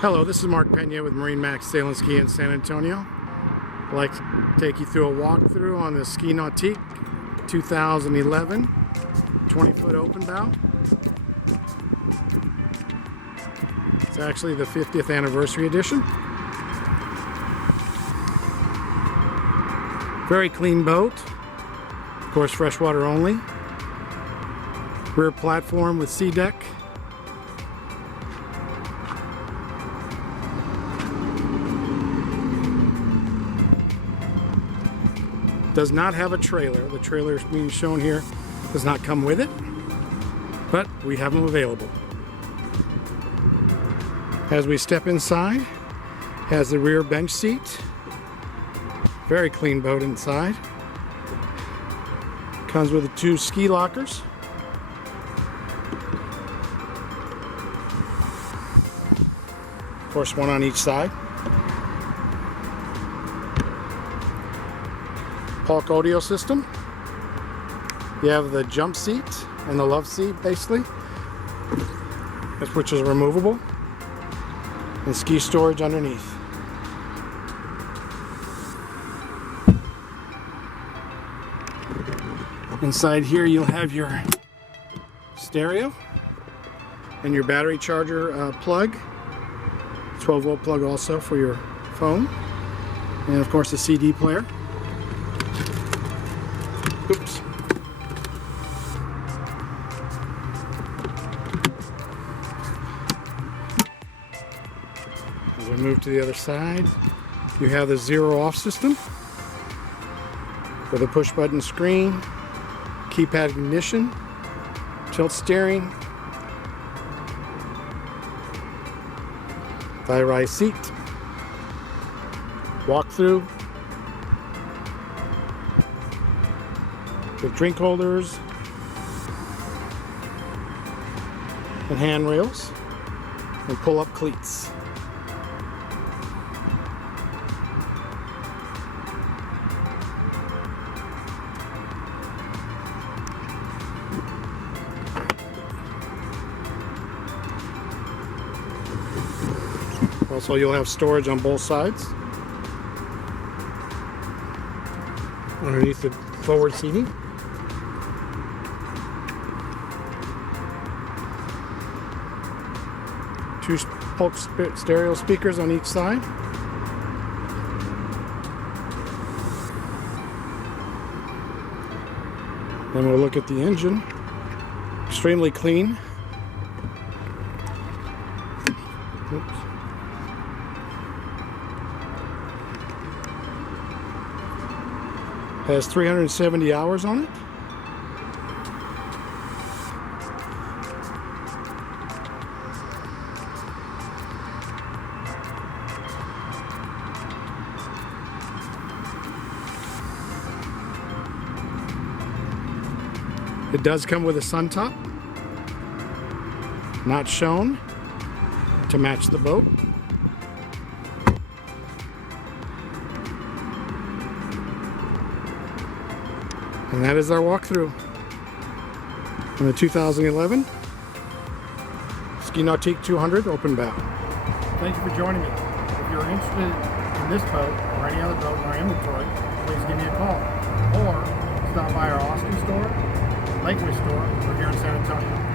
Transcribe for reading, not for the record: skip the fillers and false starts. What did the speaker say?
Hello, this is Mark Pena with Marine Max Sail and Ski in San Antonio. I'd like to take you through a walkthrough on the Ski Nautique 2011 20-foot open bow. It's actually the 50th anniversary edition. Very clean boat. Of course, freshwater only. Rear platform with sea deck. Does not have a trailer. The trailer being shown here does not come with it, but we have them available. As we step inside, has the rear bench seat. Very clean boat inside. Comes with 2 ski lockers. Of course, one on each side. Hulk audio system. You have the jump seat and the love seat, basically, which is removable, and ski storage underneath. Inside here you'll have your stereo and your battery charger plug, 12-volt plug also for your phone, and of course a CD player. Oops. As we move to the other side, you have the ZeroOff system with a push button screen, keypad ignition, tilt steering, thigh rise seat, walk-through with drink holders and handrails and pull-up cleats. Also, you'll have storage on both sides underneath the forward seating. Two Hulk stereo speakers on each side. Then we'll look at the engine. Extremely clean. Oops. Has 370 hours on it. It does come with a sun top, not shown, to match the boat. And that is our walkthrough on the 2011 Ski Nautique 200 open bow. Thank you for joining me. If you're interested in this boat or any other boat in our inventory, please give me a call or stop by our Austin store, Lakewood store, or here in San Antonio.